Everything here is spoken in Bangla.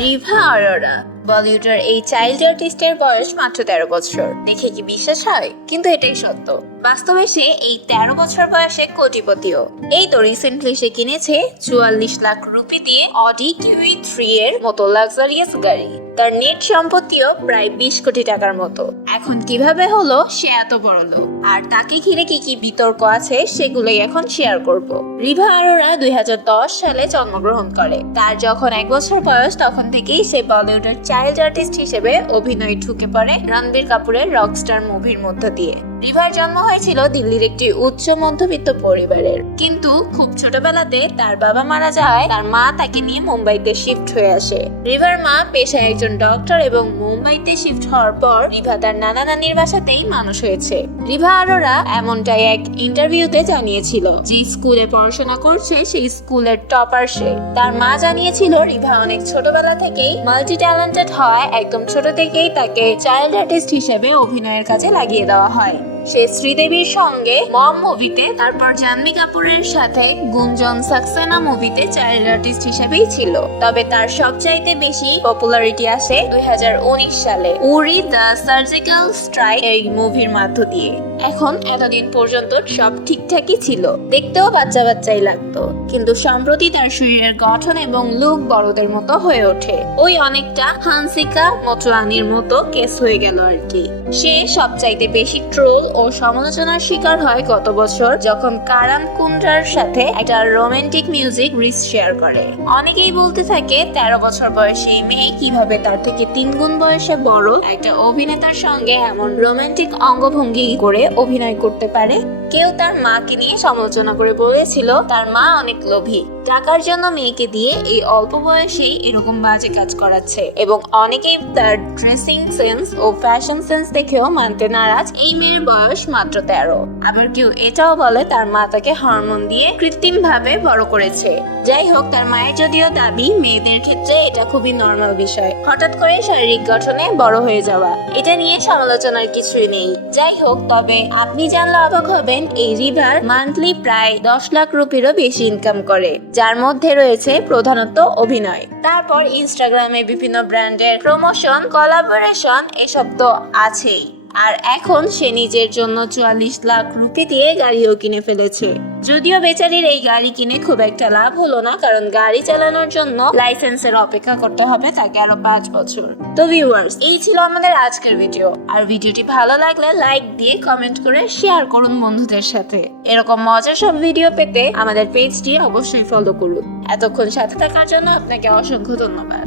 রিভা আরোরা বলিউডের এই চাইল্ড আর্টিস্টের বয়স মাত্র 13 বছর। দেখে কি বিশ্বাস হয়? কিন্তু এটাই সত্য। বাস্তবে সে এই 13 বছর বয়সে কোটিপতিও। এই তো রিসেন্টলি সে কিনেছে 44 লাখ রুপি দিয়ে অডি QE3 এর মতো লাক্সারিয়াস গাড়ি। তার নেট সম্পত্তিও প্রায় 20 কোটি টাকার মতো। এখন কিভাবে হলো সে এত বড়লোক, আর তাকে ঘিরে কি কি বিতর্ক আছে সেগুলোই এখন শেয়ার করব। রিভা আরোরা 2010 সালে জন্মগ্রহণ করে। তার যখন 1 বছর বয়স তখন থেকেই সে বলিউডের চাইল্ড আর্টিস্ট হিসেবে অভিনয়ে ঢুকে পড়ে রণবীর কাপুরের রকস্টার মুভির মধ্য দিয়ে। রিভার জন্ম হয়েছিল দিল্লির একটি উচ্চ মধ্যবিত্ত পরিবারের, কিন্তু খুব ছোটবেলাতে তার বাবা মারা যায়। তার মা তাকে নিয়ে মুম্বাইতে শিফট হয়ে আসে। রিভার মা পেশায় একজন ডক্টর এবং মুম্বাইতে শিফট হওয়ার পর রিভা তার নানা নানির বাসাতেই মানুষ হয়েছে। রিভা আরোরা এমনটাই এক ইন্টারভিউতে জানিয়েছিল যে স্কুলে পড়াশোনা করছে সেই স্কুলের টপার সে। তার মা জানিয়েছিল রিভা অনেক ছোটবেলা থেকেই মাল্টি ট্যালেন্টেড হয়। একদম ছোট থেকেই তাকে চাইল্ড আর্টিস্ট হিসেবে অভিনয়ের কাজে লাগিয়ে দেওয়া হয়। সে শ্রীদেবীর সঙ্গে মম মুভিতে, তারপর জাহ্নবী কাপুরের সাথে গুঞ্জন সাক্সেনা মুভিতে চাইল্ড আর্টিস্ট হিসেবেই ছিল। তবে তার সবচাইতে বেশি পপুলারিটি আসে 2019 সালে উরি দ্য সার্জিক্যাল স্ট্রাইক এই মুভির মধ্য দিয়ে। এখন এতদিন পর্যন্ত সব ঠিকঠাকই ছিল, দেখতেও বাচ্চা বাচ্চাই লাগতো, কিন্তু সম্প্রতি তার শরীরের গঠন এবং লুক বড়দের মতো হয়ে ওঠে। ওই অনেকটা হানসিকা মোটওয়ানির মতো কেস হয়ে গেল আর কি। সে সবচাইতে বেশি ট্রোল ও সমালোচনার শিকার হয় গত বছর যখন কারান কুন্দ্রার সাথে একটা রোমান্টিক মিউজিক রিলস শেয়ার করে। অনেকেই বলতে থাকে 13 বছর বয়সী মেয়ে কিভাবে তার থেকে 3 গুণ বয়সে বড় একটা অভিনেতার সঙ্গে এমন রোমান্টিক অঙ্গভঙ্গি করে অভিনয় করতে পারে। কেউ তার মাকে নিয়ে সমালোচনা করে বলেছিল তার মা অনেক লোভী, টাকার জন্য মেয়েকে দিয়ে এই অল্প বয়সেই এরকম বাজে কাজ করাচ্ছে। এবং অনেকেই তার ড্রেসিং সেন্স ও ফ্যাশন সেন্স দেখেও মানতে নারাজ এই মেয়ের বয়স মাত্র 13। আবার কেউ এটাও বলে তার মা তাকে হরমোন দিয়ে কৃত্রিম ভাবে বড় করেছে। যাই হোক, তার মায়ের যদিও দাবি মেয়েদের ক্ষেত্রে এটা খুবই নর্মাল বিষয়, হঠাৎ করে শারীরিক গঠনে বড় হয়ে যাওয়া, এটা নিয়ে সমালোচনার কিছুই নেই। যাই হোক, তবে আপনি জানলে অবাক হবেন এই রিভার মান্থলি প্রায় 10 লাখ রুপিরও বেশি ইনকাম করে, যার মধ্যে রয়েছে প্রধানত অভিনয়। তারপর ইনস্টাগ্রামে বিভিন্ন ব্র্যান্ডের প্রমোশন, কোলাবোরেশন এসব তো আছেই। আর এখন সে নিজের জন্য 44 লাখ রুপি দিয়ে গাড়িও কিনে ফেলেছে। যদিও বেচারির এই গাড়ি কিনে খুব একটা লাভ হলো না, কারণ গাড়ি চালানোর জন্য লাইসেন্সের অপেক্ষা করতে হবে তাকে আরো 5 বছর। তো ভিউয়ার্স, এই ছিল আমাদের আজকের ভিডিও। আর ভিডিওটি ভালো লাগলে লাইক দিয়ে কমেন্ট করে শেয়ার করুন বন্ধুদের সাথে। এরকম মজার সব ভিডিও পেতে আমাদের পেজটি অবশ্যই ফলো করুন। এতক্ষণ সাথে থাকার জন্য আপনাকে অসংখ্য ধন্যবাদ।